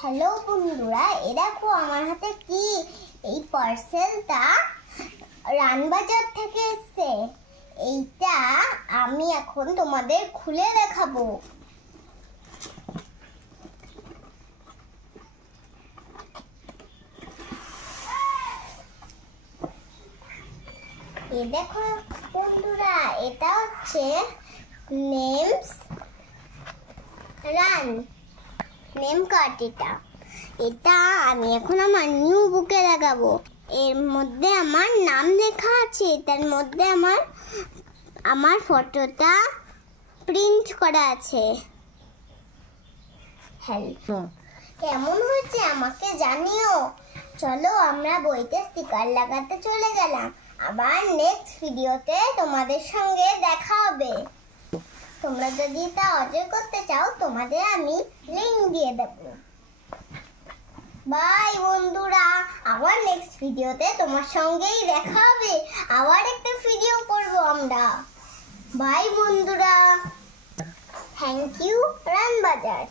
Hello বন্ধুরা, এ দেখো আমার হাতে কি এই পার্সেলটা রানবাজার থেকে এসেছে। এইটা আমি এখন তোমাদের খুলে দেখাবো। এই দেখো বন্ধুরা, এটা হচ্ছে নেমস রান নেম কার্ড। এটা আমি এখন আমার নিউ বুকে লাগাবো। এর মধ্যে আমার নাম লেখা আছে, তার মধ্যে আমার ফটোটা প্রিন্ট করা আছে। হ্যালো, কেমন হয়েছে আমাকে জানিও। চলো আমরা বইতে স্টিকার লাগাতে চলে গেলাম। আবার নেক্সট ভিডিওতে তোমাদের সঙ্গে দেখা হবে। তোমরা যদি এটা অর্ডার করতে চাও তোমাদের আমি লিংক দিয়ে দেবো। বাই বন্ধুরা, আবার নেক্সট ভিডিওতে তোমার সঙ্গেই দেখা হবে। আবার একটা ভিডিও করব আমরা। বাই বন্ধুরা, থ্যাংক ইউ রানবাজার।